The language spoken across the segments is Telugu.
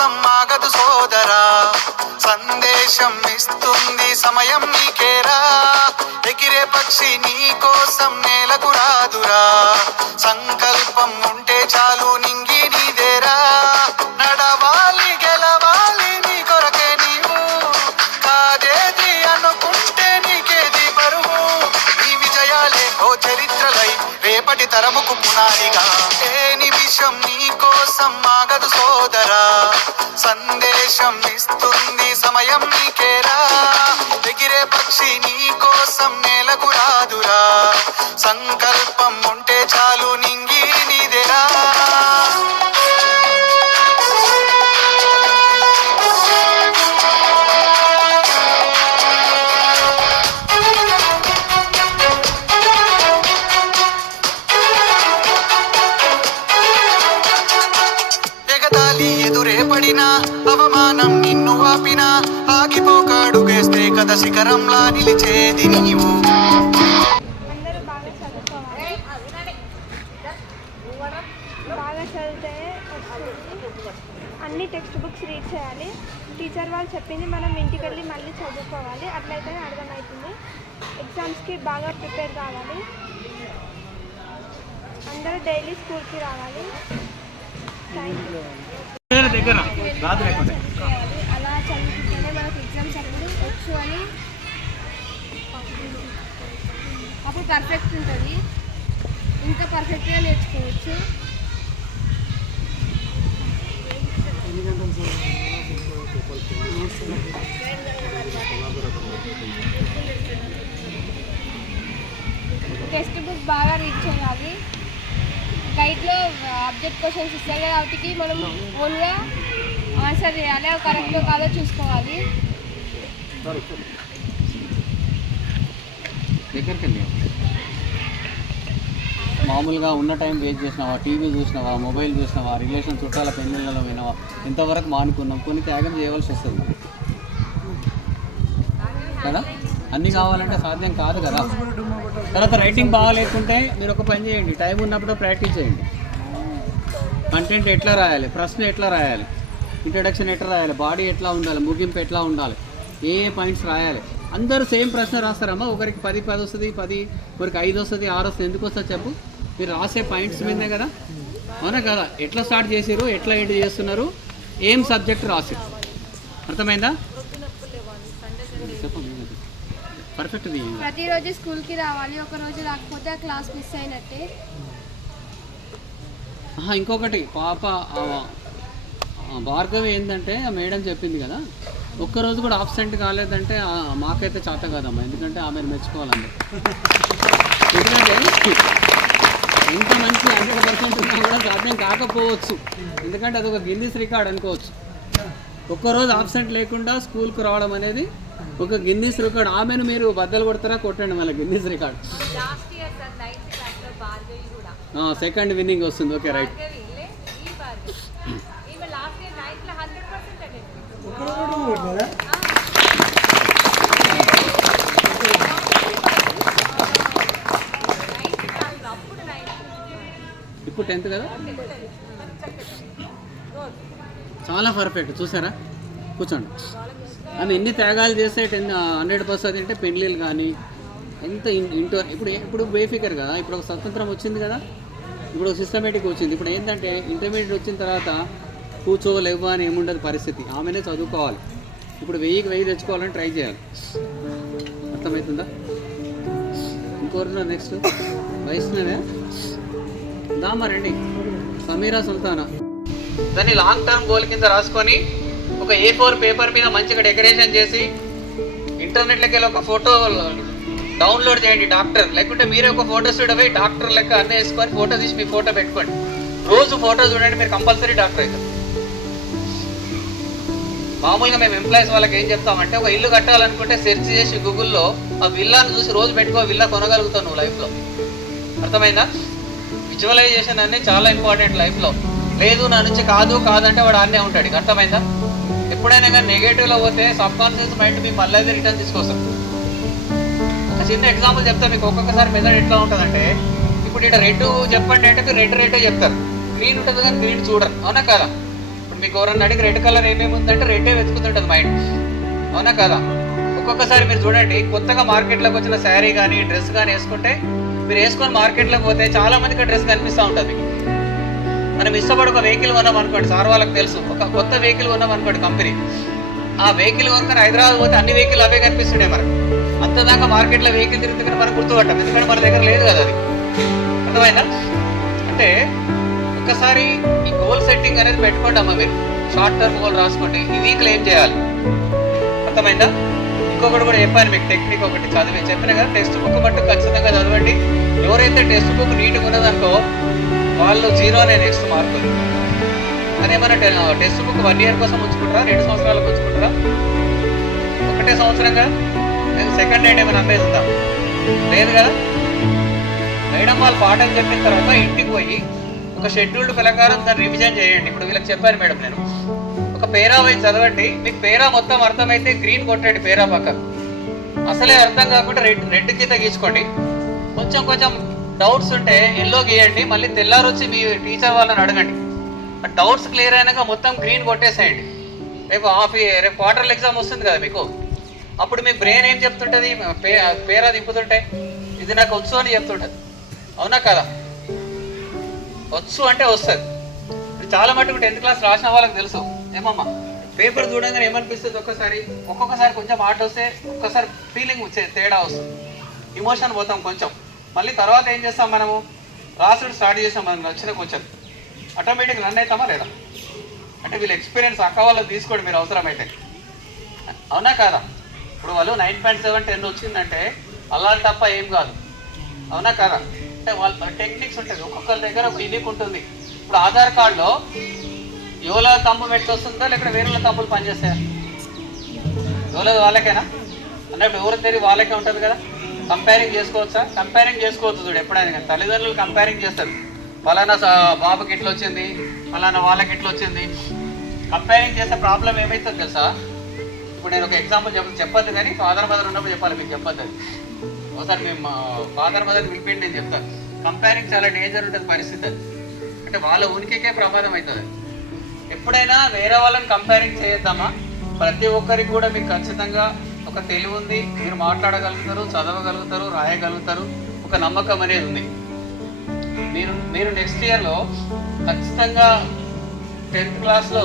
కోసం ఆగదు సోదరా, సందేశం ఇస్తుంది సమయం నీకేరా. ఎగిరే పక్షి నీ కోసం నేలకు రాదురా, సంకల్పం ఉంటే చాలు నింగి నీదేరా. నడవాలి గెలవాలి నీ కొరకే నీవు, కాదేది అనుకుంటే నీకేది బరువు. నీ విజయాలే ఓ చరిత్రలై రేపటి తరముకు పునాదిగా. ఏ నిమిషం నీ కోసం ఆగదు సోదరా, సందేశం ఇస్తుంది సమయం నీకేరా. ఎగిరే పక్షి నీ కోసం నేలకు రాదురా, సంకల్పం ఉంటే చాలు నింగి నీదేరా. ఎదురే పడినా అవమానం నిన్ను ఆపినా ఆగిపోకాడుగేస్తే కథ శిఖరంలా నిలిచేది నీవు. అందరూ బాగా చదువుకోవాలి, బాగా చదివితే అన్ని టెక్స్ట్ బుక్స్ రీడ్ చేయాలి. టీచర్ వాళ్ళు చెప్పింది మనం ఇంటికి వెళ్ళి మళ్ళీ చదువుకోవాలి, అట్లయితేనే అర్థమవుతుంది. ఎగ్జామ్స్కి బాగా ప్రిపేర్ కావాలి. అందరూ డైలీ స్కూల్కి రావాలి. Thank you. అలా చదువుకుంటేనే మనకు ఎగ్జామ్స్ అప్పుడు వచ్చు అని అప్పుడు పర్ఫెక్ట్ ఉంటుంది, ఇంకా పర్ఫెక్ట్గా నేర్చుకోవచ్చు. టెక్స్ట్ బుక్ బాగా రీడ్ చేయాలి. గైడ్లో ఆబ్జెక్ట్ క్వశ్చన్స్ ఇస్తాయి కదా, వాటికి మనం ఓన్గా ఆన్సర్ చేయాలి. అవి కరెక్టో కాదో చూసుకోవాలి. మామూలుగా ఉన్న టైం వేస్ట్ చేసినావా, టీవీ చూసినావా, మొబైల్ చూసినావా, రిలేషన్ చుట్టాల పెళ్ళిళ్ళలో వినావా, ఇంతవరకు మానుకున్నాం. కొన్ని త్యాగం చేయవలసి వస్తుంది కదా, అన్నీ కావాలంటే సాధ్యం కాదు కదా. తర్వాత రైటింగ్ బాగా లేకుంటే మీరు ఒక పని చేయండి, టైం ఉన్నప్పుడు ప్రాక్టీస్ చేయండి. కంటెంట్ ఎట్లా రాయాలి, ప్రశ్న ఎట్లా రాయాలి, ఇంట్రడక్షన్ ఎట్లా రాయాలి, బాడీ ఎట్లా ఉండాలి, ముగింపు ఎట్లా ఉండాలి, ఏ పాయింట్స్ రాయాలి. అందరూ సేమ్ ప్రశ్న రాస్తారమ్మా. ఒకరికి 10 వస్తుంది, ఒకరికి 5 వస్తుంది, 6 వస్తుంది. ఎందుకు వస్తుంది చెప్పు? మీరు రాసే పాయింట్స్ మీదే కదా, అవునా కదా. ఎట్లా స్టార్ట్ చేసారు, ఎట్లా ఎండ్ చేస్తున్నారు, ఏం సబ్జెక్ట్ రాసారు, అర్థమైందా? చెప్పండి. పర్ఫెక్ట్. ప్రతిరోజు స్కూల్కి రావాలి, ఒక రోజు రాకపోతే ఆ క్లాస్ మిస్ అయినట్టే. ఇంకొకటి పాప భార్గవి ఏంటంటే మేడం చెప్పింది కదా, ఒక్కరోజు కూడా ఆబ్సెంట్ కాలేదంటే మాకైతే చేత కాదమ్మా, ఎందుకంటే ఆమెను మెచ్చుకోవాలండి. ఎందుకంటే ఎంత మంచి 100% ఉన్నా కూడా సాధ్యం కాకపోవచ్చు, ఎందుకంటే అదొక గిన్నిస్ రికార్డ్ అనుకోవచ్చు. ఒక్కరోజు ఆబ్సెంట్ లేకుండా స్కూల్కి రావడం అనేది ఒక గిన్నిస్ రికార్డ్. ఆమెను మీరు బద్దలు కొడతారా? కొట్టండి మళ్ళీ గిన్నిస్ రికార్డ్. సెకండ్ విన్నింగ్ వస్తుంది. Okay, right. ఇప్పుడు 10th కదా, చాలా పర్ఫెక్ట్. చూసారా? కూర్చోండి. ఆమె ఎన్ని త్యాగాలు చేస్తే 100% అంటే పెళ్ళిళ్ళు కానీ ఎంత ఇప్పుడు బేఫికర్ కదా. ఇప్పుడు ఒక స్వతంత్రం వచ్చింది కదా, ఇప్పుడు ఒక సిస్టమేటిక్ వచ్చింది. ఇప్పుడు ఏంటంటే ఇంటర్మీడియట్ వచ్చిన తర్వాత కూర్చోలేవు అని ఏముండదు పరిస్థితి. ఆమెనే చదువుకోవాలి. ఇప్పుడు 1000కి 1000 తెచ్చుకోవాలని ట్రై చేయాలి. అర్థమవుతుందా? ఇంకోరు నెక్స్ట్ వైష్ణవే దామారండి, సమీరా సుల్తానా. దాన్ని లాంగ్ టర్మ్ గోల్ కింద రాసుకొని ఒక A4 పేపర్ మీద మంచిగా డెకరేషన్ చేసి ఇంటర్నెట్లోకి వెళ్ళి ఒక ఫోటో డౌన్లోడ్ చేయండి డాక్టర్, లేకుంటే మీరే ఒక ఫోటో స్టూడియో పోయి డాక్టర్ లెక్క అన్నీ వేసుకొని ఫోటో తీసి మీ ఫోటో పెట్టుకోండి. రోజు ఫోటో చూడండి, మీరు కంపల్సరీ డాక్టర్ అవుతారు. మామూలుగా మేము ఎంప్లాయీస్ వాళ్ళకి ఏం చెప్తామంటే, ఒక ఇల్లు కట్టాలనుకుంటే సెర్చ్ చేసి గూగుల్లో ఆ విల్లాను చూసి రోజు పెట్టుకో, విల్లా కొనగలుగుతావు నువ్వు లైఫ్లో. అర్థమైందా? విజువలైజేషన్ అనేది చాలా ఇంపార్టెంట్ లైఫ్లో. లేదు నా నుంచి కాదంటే వాడు ఆన్నే ఉంటాడు. అర్థమైందా? ఎప్పుడైనా కానీ నెగటివ్లో పోతే సబ్ కాన్షియస్ మైండ్ మీ మళ్ళీ రిటర్న్ తీసుకొస్తాం. ఒక చిన్న ఎగ్జాంపుల్ చెప్తా మీకు. ఒక్కొక్కసారి మెథడ్ ఎట్లా ఉంటుందంటే, ఇప్పుడు ఇక్కడ రెడ్ చెప్పండి అంటే రెడ్ చెప్తారు, గ్రీన్ ఉంటుంది కానీ గ్రీన్ చూడరు, అవునా కదా. ఇప్పుడు మీకు ఎవరన్నా అడిగి రెడ్ కలర్ ఏమేమి ఉందంటే రెడ్డే వెతుకుతుంటుంది మైండ్, అవునా కదా? ఒక్కొక్కసారి మీరు చూడండి, కొత్తగా మార్కెట్లోకి వచ్చిన శారీ కానీ డ్రెస్ కానీ వేసుకుంటే మీరు వేసుకొని మార్కెట్లోకి పోతే చాలా మందికి డ్రెస్ కనిపిస్తూ ఉంటుంది. మనం ఇష్టపడి ఒక వెహికల్ కొన్నాం అనుకోండి, సార్ వాళ్ళకి తెలుసు, ఒక కొత్త వెహికల్ కొన్నాం అనుకోండి కంపెనీ, ఆ వెహికల్ కొనుక్కొని హైదరాబాద్ పోతే అన్ని వెహికల్ అవే కనిపిస్తుండే మనకు. అంతదాకా మార్కెట్లో వెహికల్ తిరుగుతుంటే మనం గుర్తుపట్టాం, ఎందుకంటే మన దగ్గర లేదు కదా అది. అర్థమైందా? అంటే ఒక్కసారి ఈ గోల్ సెట్టింగ్ అనేది పెట్టుకోండి అమ్మ. మీరు షార్ట్ టర్మ్ గోల్ రాసుకోండి, ఈ వీక్లో ఏం చేయాలి. అర్థమైందా? ఇంకొకటి కూడా చెప్పాను మీకు, టెక్నిక్ ఒకటి చదివి చెప్పిన కదా, టెక్స్ట్ బుక్ మట్టు ఖచ్చితంగా చదవండి. ఎవరైతే టెక్స్ట్ బుక్ నీట్గా ఉన్నదనుకో వాళ్ళు జీరోనే నెక్స్ట్ మార్కులు. అదే మన టెక్స్ట్ బుక్ 1 year కోసం ఉంచుకుంటారా, 2 సంవత్సరాలకు ఉంచుకుంటారా? ఒకటే సంవత్సరంగా సెకండ్ హ్యాండ్ ఏమైనా అమ్మేది ఉందా? లేదు కదా. మేడం వాళ్ళు పాఠం చెప్పిన తర్వాత ఇంటికి పోయి ఒక షెడ్యూల్డ్ ప్రకారం దాన్ని రివిజన్ చేయండి. ఇప్పుడు వీళ్ళకి చెప్పాను మేడం నేను, ఒక పేరా వైజ్ చదవండి. మీకు పేరా మొత్తం అర్థమైతే గ్రీన్ కొట్టండి పేరా పక్కన. అసలే అర్థం కాకుండా రెడ్ కింద గీసుకోండి. కొంచెం కొంచెం డౌట్స్ ఉంటే ఎల్లో గీయండి. మళ్ళీ తెల్లారు వచ్చి మీ టీచర్ వాళ్ళని అడగండి. డౌట్స్ క్లియర్ అయినాక మొత్తం గ్రీన్ కొట్టేసేయండి. రేపు క్వార్టర్లీ ఎగ్జామ్ వస్తుంది కదా మీకు, అప్పుడు మీ బ్రెయిన్ ఏం చెప్తుంటుంది? పేరా దింపుతుంటే ఇది నాకు వచ్చు అని చెప్తుంటుంది, అవునా కదా? వచ్చు అంటే వస్తుంది. ఇప్పుడు చాలా మటుకు 10th క్లాస్ రాసిన వాళ్ళకి తెలుసు. ఏమమ్మా పేపర్ చూడగానే ఏమనిపిస్తుంది? ఒక్కొక్కసారి కొంచెం మాట వస్తే, ఒక్కసారి ఫీలింగ్ తేడా వస్తుంది, ఇమోషన్ పోతాం కొంచెం. మళ్ళీ తర్వాత ఏం చేస్తాం, మనము రాసుడు స్టార్ట్ చేస్తాం. మనకు నచ్చిన కొంచెం ఆటోమేటిక్గా రన్ అవుతామా లేదా? అంటే వీళ్ళ ఎక్స్పీరియన్స్ అక్క వాళ్ళకి తీసుకోండి మీరు అవసరమైతే, అవునా కాదా? ఇప్పుడు వాళ్ళు 9.7 10 వచ్చిందంటే అలా తప్ప ఏం కాదు, అవునా కాదా? అంటే వాళ్ళ టెక్నిక్స్ ఉంటుంది, ఒక్కొక్కరి దగ్గర ఒక యూనిక్ ఉంటుంది. ఇప్పుడు ఆధార్ కార్డులో ఎవల తమ్ము మెట్టు వస్తుందో లేకపోతే వేరే తమ్ములు పనిచేస్తాయా? ఎవరది వాళ్ళకేనా అన్నప్పుడు ఎవరు తెలియదు వాళ్ళకే ఉంటుంది కదా. కంపేరింగ్ చేసుకోవచ్చా? కంపేరింగ్ చేసుకోవచ్చు. చూడు ఎప్పుడైనా కానీ తల్లిదండ్రులు కంపేరింగ్ చేస్తారు, ఫలానా బాబుకి ఇట్లా వచ్చింది, ఫలానా వాళ్ళకి ఇట్లా వచ్చింది. కంపేరింగ్ చేసే ప్రాబ్లం ఏమవుతుందో తెలుసా? ఇప్పుడు నేను ఒక ఎగ్జాంపుల్ చెప్పొద్దు కానీ ఫాదర్ మదర్ ఉన్నప్పుడు చెప్పాలి, మీకు చెప్పొద్దు అది. ఒకసారి మేము ఫాదర్ మదర్ పిలిపిండి నేను చెప్తాను. కంపేరింగ్ చాలా డేంజర్ ఉంటుంది పరిస్థితి అది. అంటే వాళ్ళ ఉనికికే ప్రమాదం అవుతుంది. ఎప్పుడైనా వేరే వాళ్ళని కంపేరింగ్ చేయొద్దామా? ప్రతి ఒక్కరికి కూడా మీకు ఖచ్చితంగా ఒక తెలివి ఉంది, మీరు మాట్లాడగలుగుతారు, చదవగలుగుతారు, రాయగలుగుతారు, ఒక నమ్మకం అనేది ఉంది. మీరు నెక్స్ట్ ఇయర్లో ఖచ్చితంగా 10th క్లాస్లో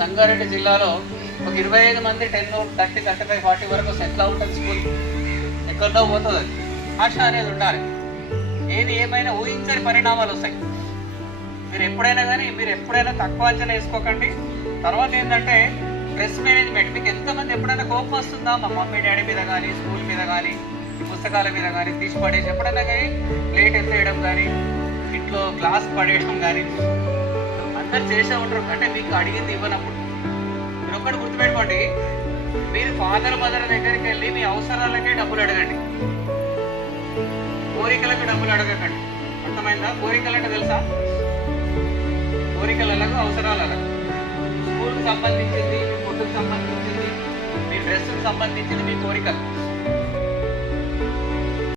సంగారెడ్డి జిల్లాలో ఒక 25 మంది 10, 30, 35, 40 వరకు సెటిల్ ఉంటుంది. స్కూల్ ఎక్కడో పోతుంది. అది ఆశ అనేది ఉండాలి. ఏది ఏమైనా ఊహించని పరిణామాలు వస్తాయి. మీరు ఎప్పుడైనా తక్కువ అంచనా వేసుకోకండి. తర్వాత ఏంటంటే స్ట్రెస్ మేనేజ్మెంట్. మీకు ఎంతమంది ఎప్పుడైనా కోపం వస్తుందా? మా మమ్మీ డాడీ మీద కానీ, స్కూల్ మీద కానీ, పుస్తకాల మీద కానీ తీసి పడేసి ఎప్పుడైనా కానీ ప్లేట్ ఎత్తేయడం కానీ, ఇంట్లో గ్లాస్ పడేయడం కానీ అందరు చేసే ఉంటారు. అంటే మీకు అడిగింది ఇవ్వనప్పుడు మీరు ఒక్కటి గుర్తుపెట్టుకోండి, మీరు ఫాదర్ మదర్ దగ్గరికి వెళ్ళి మీ అవసరాలకే డబ్బులు అడగండి, కోరికలకు డబ్బులు అడగకండి. అర్థమైందా? కోరికలు అంటే తెలుసా? కోరికలు అలాగో అవసరాలు అలాగ. స్కూల్కి సంబంధించింది, మీ ఫుడ్కి సంబంధించింది, మీ డ్రెస్కి సంబంధించింది మీ కోరికలు.